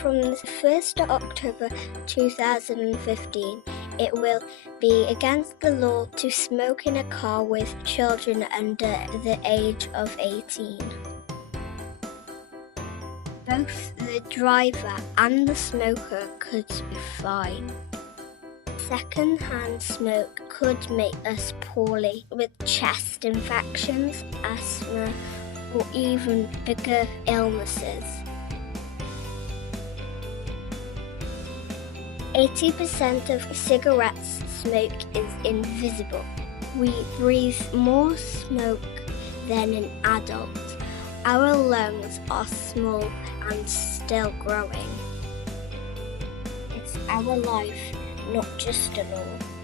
from the 1st of October 2015, it will be against the law to smoke in a car with children under the age of 18. Both the driver and the smoker could be fined. Second-hand smoke could make us poorly with chest infections, asthma, or even bigger illnesses. 80% of cigarette smoke is invisible. We breathe more smoke than an adult. Our lungs are small and still growing. It's our life, not just a law.